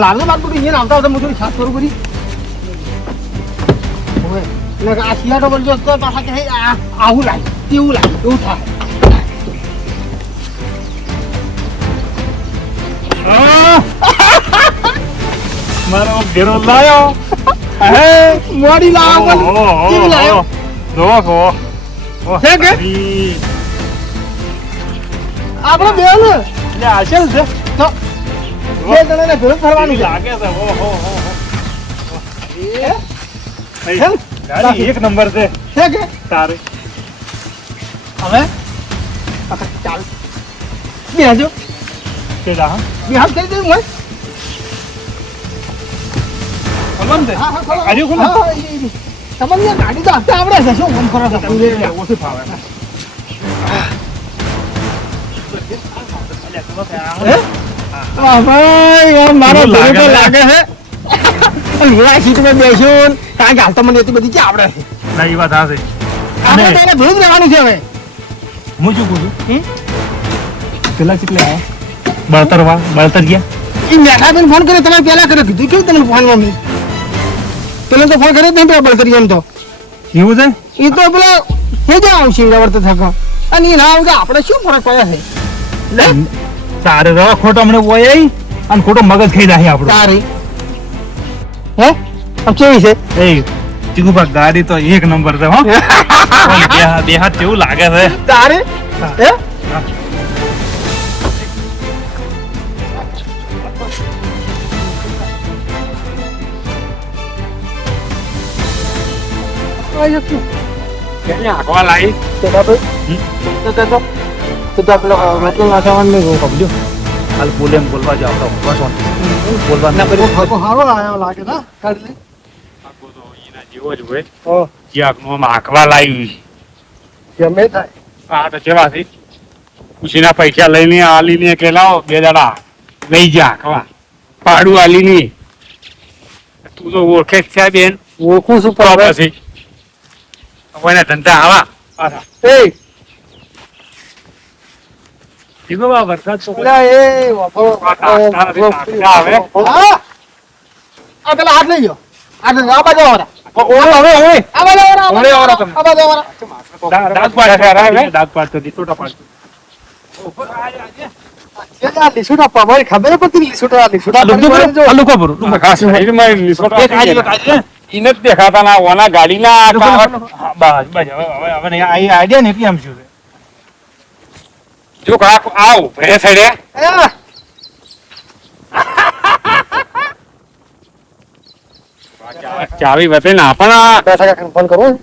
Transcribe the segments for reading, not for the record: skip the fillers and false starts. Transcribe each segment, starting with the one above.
લાગે બાદ બધું અહીંયા આવતા આવતા હું સાત કરું કરી હવે એટલે આ શિયાળો બોલજો તો પાછા કે આવું લાગે તેવું લાગે એવું થાય મારો ઘેરો લાયો મોડી લાવો કેવી લાયો જોવો છે કે આપણે બે ને એટલે આશલ છે તો બે જણાને ઘરે ફરવાનું છે લાગે છે ઓહો એ ગાડી એક નંબર છે કે તારે હવે ચાલ બેજો કે જા બે હાથ કરી દઉં હું ખોલવાનું છે હા ખોલો આજે ખોલો તમને ગાડી તો આપતા આવડે છે શું ફોન કરો છો તમે ઓછું ફાવે ભાઈ મારો લાગે લાગે છે હીરા સીટમાં બેસ્યું કારણ કે હાલ તો મને એટલી બધી ક્યાં આવડે છે ના એ વાત હાશે આપણે તો એને ભૂલ જ રહેવાનું છે હવે હું શું કહું છું પેલા કેટલે આવ્યા બળતર ગયા એ મેઘાબેન ફોન કર્યો તમે પહેલા કર્યો કીધું કેવું તમે ફોન મમ્મી પેલો તો ફોન કર્યો જ નહીં પેલા બળતરી એમ તો એવું છે એ તો પેલો થઈ જાય આવશે વર્ત થકો અને એ ના આવે આપણે શું ફરક પડે છે લે તારે રવા ખોટો હમણાં હોય અને ખોટો મગજ ખાઈ જાય આપણો તારી હે આમ કેવી છે એ ચીકુભા ગાડી તો એક નંબર છે હો બે હાથ કેવું લાગે છે તારી હે આખવા લાવી હાલ બોલે એમ બોલવા જાવ બોલવા ના જેવો જ હોય ક્યાંક આખવા લાવી હા તો કેવા છે ખુશીના પૈસા લઈને આલીને કે લાવો બે દાડા લઈ જા આખવા પાડું આલીને તું તો ઓળખે જ છે બેન ઓળખું છું તો પછી કોઈના ધંધા આવા પાછા ઠીક બા વરસાદ તો પેલા હાથ લઈ ગયો આ બાજુ દાગ પાડતો દીસોટા પાડતો ખબર પડતી ઈને જ દેખાતા ના ઓના ગાડીના બસ બસ હવે આઈડિયા ને કેમ શું જો કાક આવ ભે સડે ચાવી બતે ના પણ ફોન કરો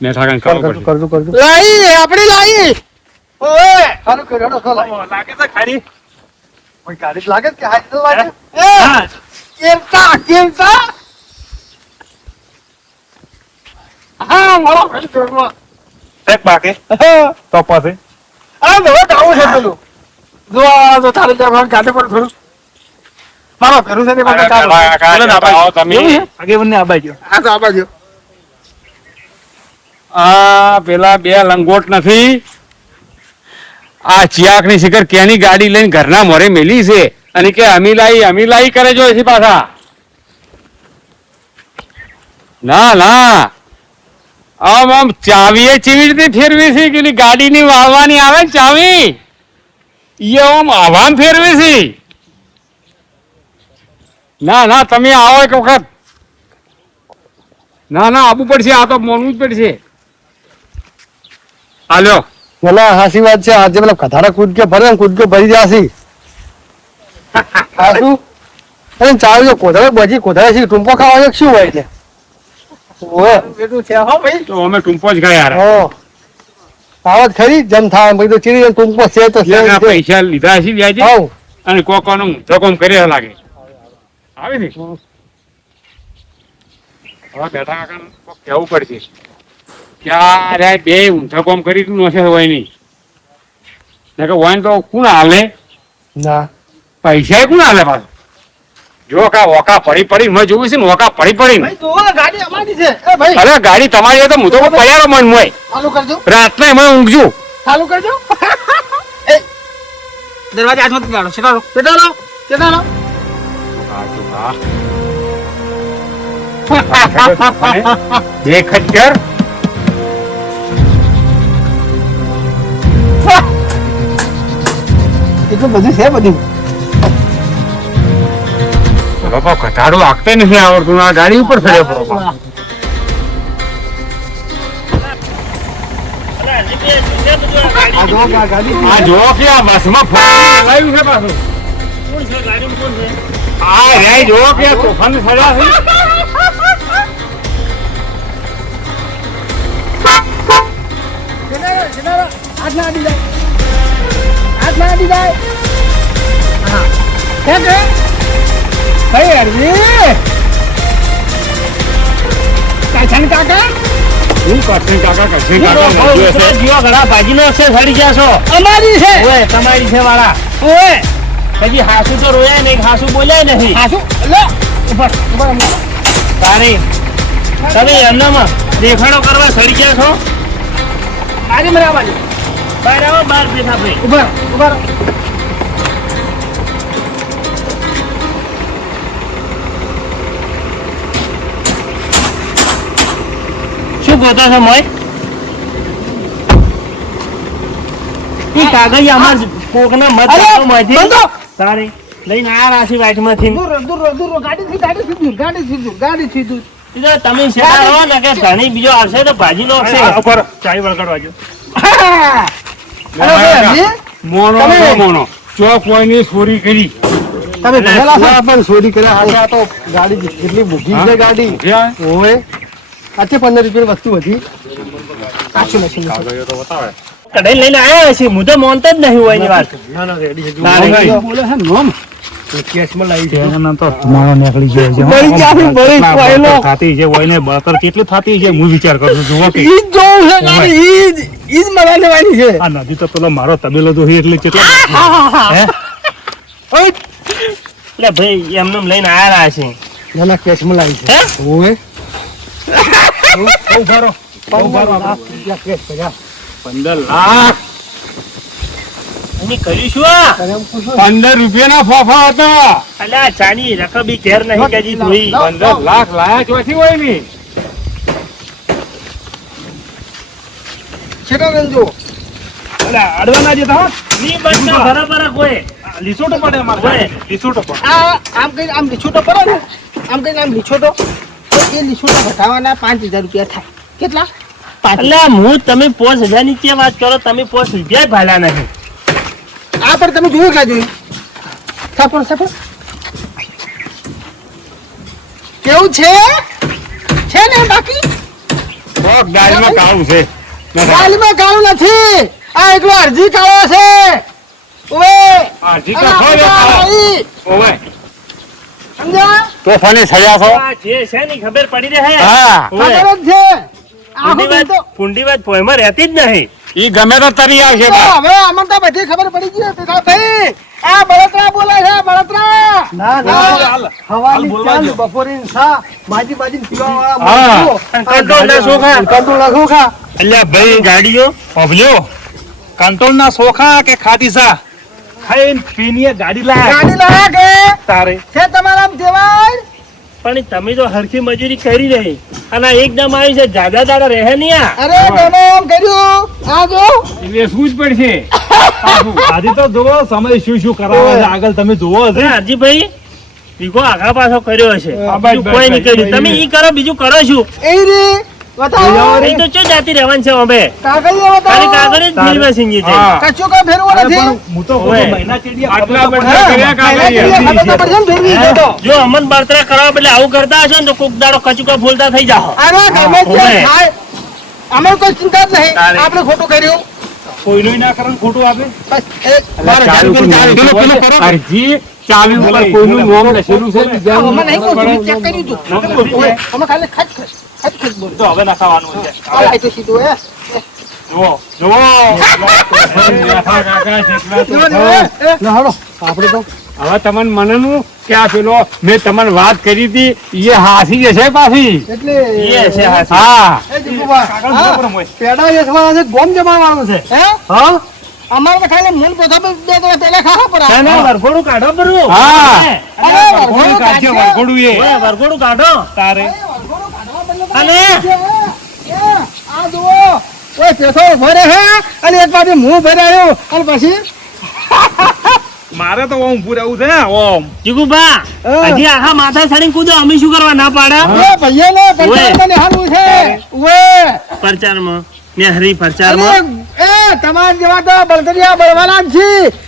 મેઠા કાન કરજો લાઈ આપણે લાઈ ઓય હાલો કર્યો ખોલા લાગે છે ખારી કોઈ ગાડી લાગે કે હાઈ લાગે હા કેમતા હા મારો ખાલી કરવો એક બાકે તો પાસે આ બહુ આવું છે પેલું જો આ જો તારે જવાનું ગાડી પર થોડું મારો ઘરું છે તે પાસે આવો તમે આગેવને આબાજો આ તો આબાજો આ પેલા બે લંગોટ નથી આ ચિયાક ની શિખર ક્યાંની ગાડી લઈને ઘરના મોરે મેલી છે અને કે અમીલાઈ કરે જો એથી પાછા ના આમ ચાવીએ ચીવી રીતે ફેરવી છે કે ગાડી ની વાળવાની આવે ને ચાવી એ આમ આવામ ફેરવી છે ના તમે આવો એક વખત ના આવવું પડશે આ તો મોનવું જ પડશે હાલ્યો પેલા હાસી વાત છે આજે પેલા કધારા કૂદકે ભરી જાસી હાસુ અરે ચાવ્યો કોધરા બજી કોધરા છે ટુંપો ખાવા શું હોય છે ઓએ બેટું છે હો ભાઈ તો અમે ટૂંપો જ ગયા યાર ઓ આવત ખરી જમ થાય ભાઈ તો ચીરી ટુંપો છે તો છે પૈસા લીધા છે વ્યાજે આવ અને કોકોનું ધકોમ કરે લાગે આવે ને હવે બેઠા કાકા કેવું પડશે ક્યારે બે ઊંધા કોમ કરી તું નશે હોય નહીં હોય તો કોણ હાલે ના પૈસા કોણ હાલે પાછું જો કા ઓકા પડી મેં જોયું છે ને ઓકા પડી ભાઈ જો ગાડી અમારી છે એ ભાઈ અરે ગાડી તમારી હોય તો હું તો પડ્યારો મન મોય ચાલુ કરજો રાતના એમાં ઊંઘજો ચાલુ કરજો એ દરવાજા હાથમાં કાઢો સેટારો બે ખચ્ચર એટલું બધું છે બધું. બાપા ઘટાડો આગતે નથી આવડતું આ ગાડી ઉપર ચડ્યો બાપા. આ જો ગાડી આ જો કે આ બસમાં ફોલાયું છે પાછું. આ રે જો કે આ તોફાન સજા છે. હાથ ના અડી જાય, હાથ ના અડી જાય. હા કેમ છે ભાઈ અરજી કાછન કાકા હું કરશે કાકા જીવા ઘણા ભાગીનો છે સડી ગયા છો. અમારી છે ઓય તમારી છે વાળા ઓએ હજી હાસુ તો રોયા નહીં હાસુ બોલ્યા નહીં હાસુ લે ઉપર ઉપર તારે તમે એમનામાં દેખાડો કરવા સડી ગયા છો. આજે મને આવવા દે. બહાર આવો બહાર બેઠા ભાઈ ઉપર ઉપર શું ગોતા છો મોય ઈ કાગળ અમાર કોકના મત અરે આપો માંથી બંધો તારે લઈને આ રાશી વાઈટમાંથી દૂર દૂર ગાડી થી દૂર જો તમે શેડા રહો ને કે ધણી બીજો આવશે તો ભાજી નો છે ઉપર ચાઈ વળગાડવાજો અરે ભાઈ અરજી મોનો તમે- મોનો ચો કોઈની ચોરી કરી તમે ભણેલા છો પણ ચોરી કર્યા હાલ આ તો ગાડી કેટલી મૂકી છે ગાડી ક્યાં? ઓય આથી 15 રૂપિયાની વસ્તુ હતી કાચું નથી કઢાઈ લઈને આયા હશે હું તો માનતો જ નહીં હોય એની વાત ના ના રેડી છે તારે બોલે છે નોમ કેશમાં લાવી છે મારો નીકળી ગયો છે બળી ગયા છે, બળી કોયલો. ખાતી છે હોય ને બળતર કેટલી થતી છે હું વિચાર કરું છું જુઓ કે ઈ જ જોવું છે ગાડી ઈ જ મરા લેવાની છે આ નદી તો પેલો મારો તબેલો તો એટલે કેટલા હે એટલે ભાઈ એમને લઈને આયા છે ના ના કેશમાં લાવી છે હે ઓય બહુ ભરો બહુ રૂપિયા કેશ કર્યા 15 લાખ અમે કરીશું આ 15 રૂપિયાના ફોફા હતા. અલ્યા ચાની રકબી ઘેર નહીં કેજી ધોઈ 15 લાખ લાયા ચોથી હોય ને છેટા રંજો અલ્યા અડવાના જે થા ની બચના બરાબર કોઈ લીસોટો પડે અમારે લીસોટો પડે આ આમ કઈ આમ લીછોટો પડે ને આમ કઈ આમ લીછોટો તો એ લીછોટા ઘટાવાના 5000 રૂપિયા થાય કેટલા 5 અલ્યા હું તમે 5000 ની કે વાત કરો તમે 5 રૂપિયા ભાલા નહીં આ પર તમે જોયું કે જોયું સપોર કેવું છે ને બાકી કોક ગાડીમાં કાળું છે ગાલીમાં કાળું નથી આ એકલો અરજી કાળો છે ઓવે આજી આ તો ખોલે આવી. ઓવે સમજ્યા તોફાની સજા છો. આ જે છે ની ખબર પડી રહે હા ખબર જ છે આખું દિન તો પુંડી વાત પોયમાં રહેતી જ નહીં ઈ ગમે તો તરી આવશે તો હવે અમને તો બધી ખબર પડી ગઈ છે ભાઈ આ બળતરા બોલે છે બળતરા ના ના. હવાની ચાલ બપોરે સા બાજી પીવા હા. વાળા કંટ્રોલ ના સોખા કંટ્રોલ રાખો ખા અલ્યા ભાઈ ગાડીઓ પબલ્યો કંટ્રોલ ના સોખા કે ખાધી સા ખાઈને પીનીએ ગાડી લાયા ગાડી લાયા કે તારે છે તમારા દેવાય પણ તમે તો હરખી મજૂરી કરી રહી અને એકદમ આવી છે જાદા દાડા રહે નહીં આ અરે તમામ કર્યું આ જો એટલે શું જ પડશે આજે તો જોવો સમય શું શું કરાવે છે આગળ તમે જોવો હશે હાજીભાઈ બીજો આગા પાછો કર્યો હશે બીજું કોઈ નહીં કર્યું તમે ઈ કરો બીજું કરો છું એ રે બતાવો અહીં તો ચો જાતી રહેવાનું છે અમે કાગળિયા ખાલી બતાવો કાગળ જ ફીરવા સિંગી છે હા. કચ્ચું કા ફેરવો નથી હું તો મહિના આટલા બધા હા, કર્યા પહેલા કાગળિયા. ખબર તો પડશે ને ફેરવી છે તો. જો અમન બળતરા કરવા એટલે આવું કરતા હશો ને તો કોક દાડો કચુકા ફૂલતા થઈ જાઓ અરે ગમે તે ઓવે. થાય અમે કોઈ ચિંતા જ નહીં તારે. આપણે ખોટું કર્યું કોઈનું ના કરે ખોટું આપે બસ એ ચાવી ઉપર પેલું કરો. અરજી ચાવી ઉપર કોઈનું નામ લખેલું છે આ અમે નહીં પૂછ્યું, ચેક કર્યું તું. ઓવે, અમે ખાલી ખચ બોલ્યું. તો હવે નખાવાનું છે આ લાઈ તો સીધું હે. જુઓ જુઓ જુઓ ને, એ. ના હાલો આપણે તો હવે તમને મનનું કે આ પેલો મેં તમને વાત કરી હતી એ હાસી જશે પાછી એટલે એ છે હાસી. હા એ જીગુભા. હા? પેડા વેચવાના છે ગોમ જમાવાનું છે હે? હા અમારે તો ખાલી મૂળ પોતા બે પેલા ખાવા પડે ના, ના, વરઘોડું કાઢો બરું. હા. અરે વરઘોડું કાઢશે. ઓય, વરઘોડું કાઢો. વરઘોડું કાઢવા બદલે અને? આ જુઓ ઓય પેથો ઉભો રહે હે અને એક બાજુ મું ભરાયો અને પછી મારે તો ઓમ પૂરાવું છે ઓમ જીગુબા, હા. હજી આખા માથા સડીને કૂદો, અમે શું કરવા ના પાડે? એ ભૈયા ને પંચાયતમાં નિહાળવું છે ઓય પ્રચારમાં, નેહરી પ્રચારમાં. અને એ તમાર જેવા તો બળદરિયા બળવાના જ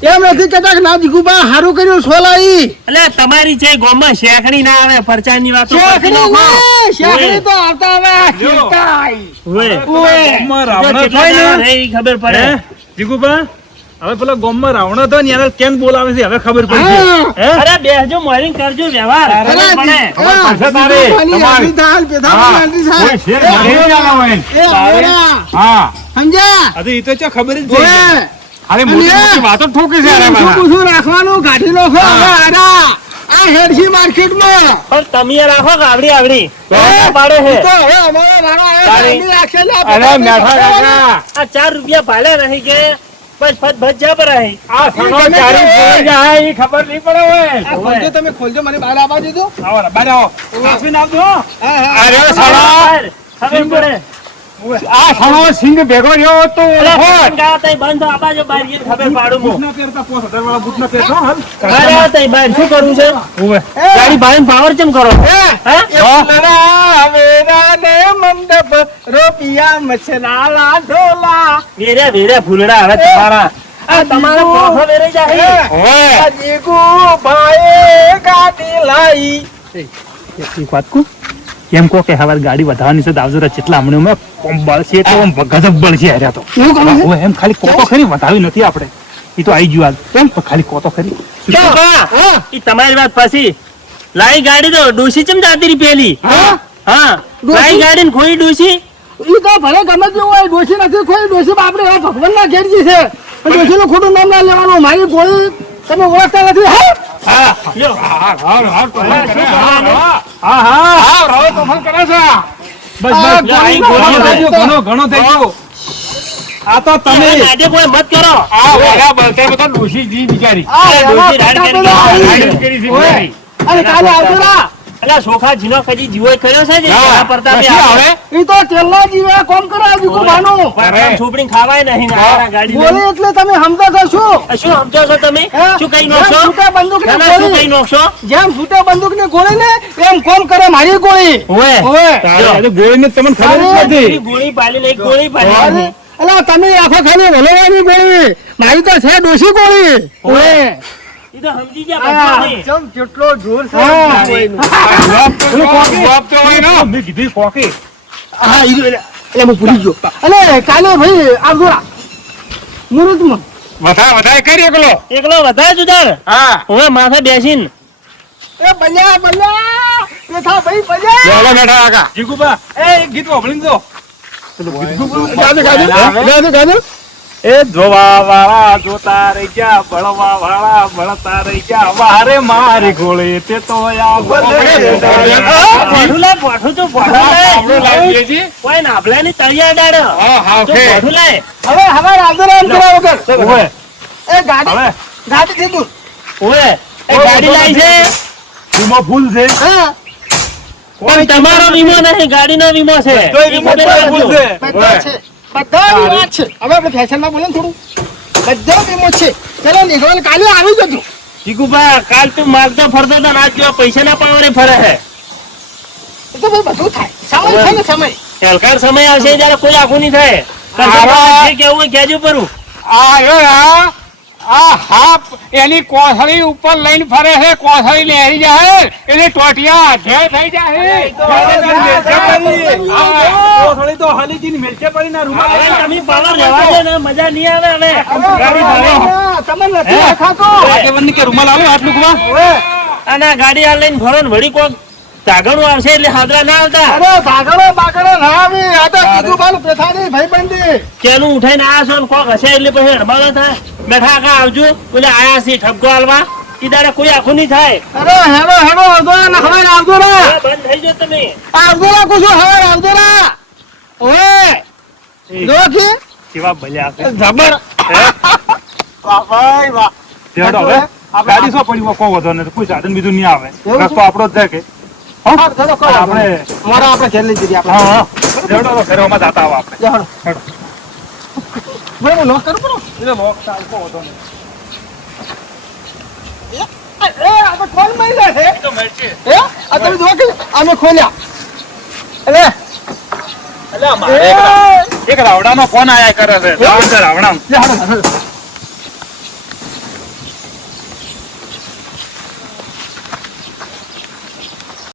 છે એમ નથી કહેતા કે ના જીગુબા હારું કર્યું સોલાઈ એટલે તમારી છે ગોમાં શેકણી ના આવે, પ્રચારની વાતો કરતી શેખડી લોકો. ને શેખડી તો આવતા હવે ચિંતાઈ ઓય. ગામમાં જો રાવણ કેટલા થાય જણા ને રહે ઈ ખબર પડે. હે જીગુબા હવે પેલા ગામમાં રાવણ હતો ને એને કેમ બોલાવે છે હવે ખબર પડી હા. હે અરે બેસજો, મોર્નિંગ કરજો વ્યવહાર. અરે ખબર પડે. પાછા તારે, તમારે. કોઈ શેર મારે નહીં આલા હોય. હા. આ તો ઈ તો ચા ખબર જ થઈ ગઈ. અરે મોટી મોટી વાતો જ ઠોકે છે અરે મારા. રાખવાનું કાઢી લો આ હેડસી માર્કેટમાં પણ તમે રાખો કે આવડી પાડે છે. તો હવે અમારો વારો આવ્યો તારી. ગાડી રાખશે ને અરે મેઠા કાકા, આ 4 રૂપિયા ભાલે નહીં કે બસ ફટ ભજ જા પર આહી. આ સનો ચારી બોલી જાય ઈ ખબર નહીં પડે હોય. આ ખોલજો તમે ખોલજો મને બહાર આવવા દીધું આવો ને, બહાર આવો કાપીને આવજો હો. અરે સનો, બહાર, ખબર પડે. આ સનો સિંગ ભેગો રહ્યો હોત તો અલા, ઓળખો. ફોન ગાવા તઈ બંધ આબાજો બહાર ગઈને ખબર પાડું હું. બૂટ ના પહેરતા 5000 વાળા બૂટ ના પહેરતા હાલ. બહાર આવો તઈ બહાર શું કરવું છે? ગાડી ભાઈને પાવર ચમ કરો? હા? મંડપ રોપિયા મછલાલા ઢોલા વેરે ફૂલડા હવે તમારા. આ તમારા પોસો વેરાઈ જાય. ઓય. જીગુ ભાઈ ગાડી લાઈ એક વાત કહું? એમ કહો કે હવે ગાડી વધારવાની છે તો આવજો ચેટલા હમણાં બળશે તો ગજબ બળશે હાર્યા તો. એવું કહું છે? ઓય, એમ ખાલી કોતો ખરી વધાવી નથી આપણે. ઈ તો આવી ગયું હાલ. કેમ તો ખાલી કોતો ખરી. ઈ તમારી વાત પછી લાઈ ગાડી તો ડોસી ચમ જાતી રહી પેલી. હા? હા, ડોશી? લાઈ ગાડી ને ખોઈ ડોસી. ઈ તો ભલે ગમે તેવું હોય ડોશી નથી કોઈ ડોશી બાપરે હવે ભગવાન ના ઘેરજી છે ડોશી નું ખોટું નામ ના લેવાનું મારી કોઈ તમે ઓળખતા નથી લ્યો. હા, હા, તોફાન કરે. શું કરવાનું? હા, હા, રાવ તોફાન કરે છે. બસ આ બસ ગાડી ઘણો ના થઈ ગયો, ઘણો થઈ ગયો. આ તો તમે તમે આજે કોઈ મત કરો. આ વાળા બળતે બધા ડોશી જી બિચારી. ડોશી રાડ કરી ગઈ. રાડ કરી છે બિચારી. અને કાલે આવજો ના અલા, સોખા જીનો કદી જીવો કર્યો છે જે હા, એના પરતાપે પછી આવે. આવે. ઈ તો તેલના જીવે કોમ કરે જીગુ બાનું પરતાપ છોપડીને ખાવાય નહીં ને આ ગાડી લઈને. બોલે એટલે તમે સમજો છો શું આ શું સમજો છો તમે? હે? શું કઈ જેમ નોખશો? છૂટે બંદૂક ના, ને ના, શું ગોળી કઈ નોખશો? જેમ છૂટે બંદૂક ની ગોળી ને એમ કોમ કરે મારી ગોળી ઓવે. ઓવે તારે ગોળીને તમને ખબર જ અરે, નથી. ગોળી પાલી લઈ ગોળી અરે, પાલી. અલા તમે આખો ખાલી વલોવાની ગોળી મારી તો છે ડોશી ગોળી ઓવે ઈ તો સમજી ગયા બધાને. જમ કેટલો જોર છે આ જવાબ તો જવાબ તો હોય ને. મેં કીધું કોકે હા ઈ એટલે હું ભૂલી ગયો અલે કાલે ભાઈ આવજો મુહૂર્તમાં વધારે કરી એકલો. એકલો વધારે જુદાર. હા. હવે માથે બેસીને એ બલ્યા બલ્યા બેઠા ભાઈ બલ્યા બેહો બેઠા કાકા. જીગુબા એ ગીત વાપરીને જો ગાજો ગાજો એ જોવા વાળા જોતા રહી ગયા, બળવા વાળા બળતા રહી ગયા, વારે મારી ગોળી તે તો આ પોઠું લાય, પોઠું તો પોઠું લાય. આપણું લાવીએ છીએ. કોઈ નાભલાની તળિયા ડાળો. હા, હા, તો ઓકે. પોઠું લાય. હવે આવજો રામ કર્યા વગર ઓવે. એ ગાડી ગાડી દીધું ઓવે, એ ગાડી લાવી છે વીમો ફૂલ છે. હા પણ તમારો વીમો નહીં, ગાડીનો વીમો છે. તોય વીમો ઈ તોય ખબર ફૂલ રાખજો. છે. બધા છે બધાની વાત છે હવે આપણે ફેશનમાં બોલે ને થોડું બધા વીમો છે ચલો નીકળો ને કાલે આવી જજો જીગુબા, કાલ તું માગતો ફરતો તો આજ જો પૈસાના પાવરે ફરે છે. એ તો ભાઈ બધું થાય સમય છે ને સમય હલકાર સમય આવશે ત્યારે કોઈ આખું નહીં થાય. આવા- જે કેવું હોય કહેજો પરું. આ હાપ એની કોથળી ઉપર લઈને ફરે છે, કોથળી લહેરી જાય એટલે ટોટિયા ઘેર થઈ જાય. થોડી તો હાલીજીની મેલચે પડીને રૂમાલ હવે તમે પાવર રહેવા દો ને, મજા નહીં આવે હવે. ગાડી ભાડે. તમે નથી દેખાતો આગેવાનની કે રૂમાલ આવે હાથ મૂકવા. અને આ ગાડી આ લઈને ફરો ને વળી કોક ધાગણું આવશે એટલે હાદરા ના આવતા. અરે ભાગડો બાગડો ના આવી આ તો કીધું બાલું પેથાની ભાઈબંધી કેનું ઉઠાઈને આયા છો ને કોક હશે એટલે પછી હડબાળો થાય. બેઠા કા આવજો બોલે આયા છે ઠપકો હાલવા. ઈ દાડે કોઈ આખું નહીં થાય. અરે હેડો હેડો આવજો ને હવે આવજો ને હવે બંધ થઈ જાઓ તમે. આવજો ને કુછ હવે આવજો ને ઓએ જો કે કેવા ભલ્યા છે. જબર વાહ ભાઈ વાહ હેડો હવે ગાડી શું પડી કોઈ વધો નથી કોઈ સાધન બીજું નહીં આવે એવું છે? રસ્તો આપણો જ છે કે હા, ચલો, કરો. આપણે આપણે ઘેર લઈ જઈએ આપણે. હા હેડો તો ઘરમાં જાતા આવો આપણે હેડો. બરાબર, લોક કરું બરાબર. એટલે લોક ચાલ કોઈ વધો નહીં આપણે ખોલ માર્યા છે. તો મળશે હે? આ તમે જુઓ કે આમે ખોલ્યા. એટલે એટલે મારે એક રાવડાનો ફોન આયા કરે છે રાવણા લે, હાલો, હાલો.